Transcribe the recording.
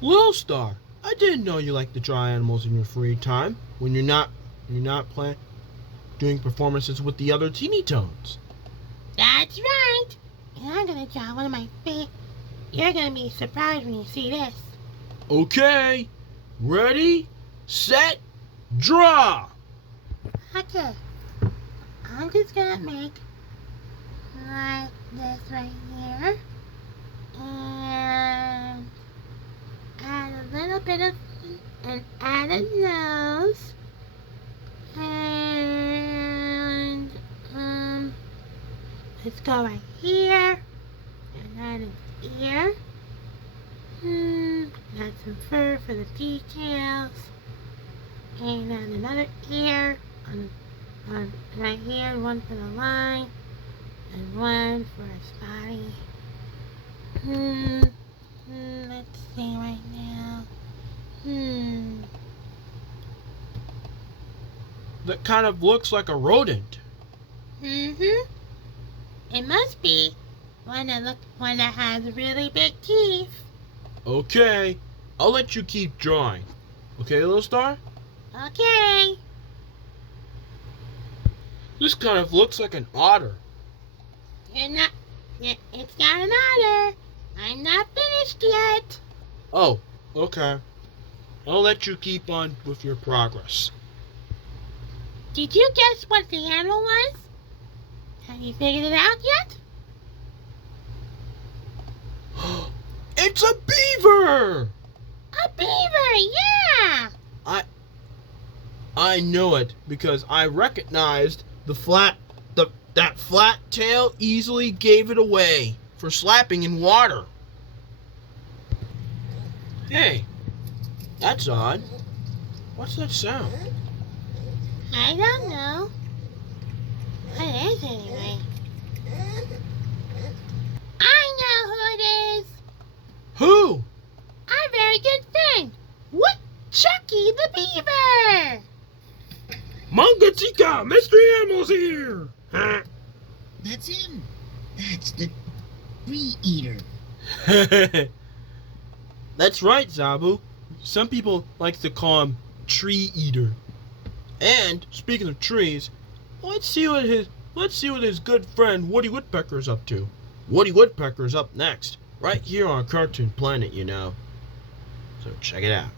Lil Star, I didn't know you like to draw animals in your free time when you're not playing doing performances with the other teeny tones. That's right. And I'm gonna draw one of my favorite. You're gonna be surprised when you see this. Okay, ready, set, draw. Okay. I'm just gonna make like this right here. And add a little bit of, and add a nose. And, let's go right here. And add an ear. Add some fur for the details. And add another ear on right here, one for the line, and one for his body. Let's see right now. That kind of looks like a rodent. It must be one that has really big teeth. Okay, I'll let you keep drawing. Okay, Lil Star? Okay. This kind of looks like an otter. It's not an otter. I'm not finished yet. Oh, okay. I'll let you keep on with your progress. Did you guess what the animal was? Have you figured it out yet? It's a beaver! A beaver, yeah! I know it because I recognized that flat tail easily gave it away for slapping in water. Hey, that's odd. What's that sound? I don't know. What is it anyway? I know who it is! Who? Our very good friend, Chucky the Beaver! Mangatika, Mystery Animals here! That's him. That's the tree eater. That's right, Zabu. Some people like to call him Tree Eater. And speaking of trees, let's see what his good friend Woody Woodpecker's up to. Woody Woodpecker's up next, right here on Cartoon Planet, you know. So check it out.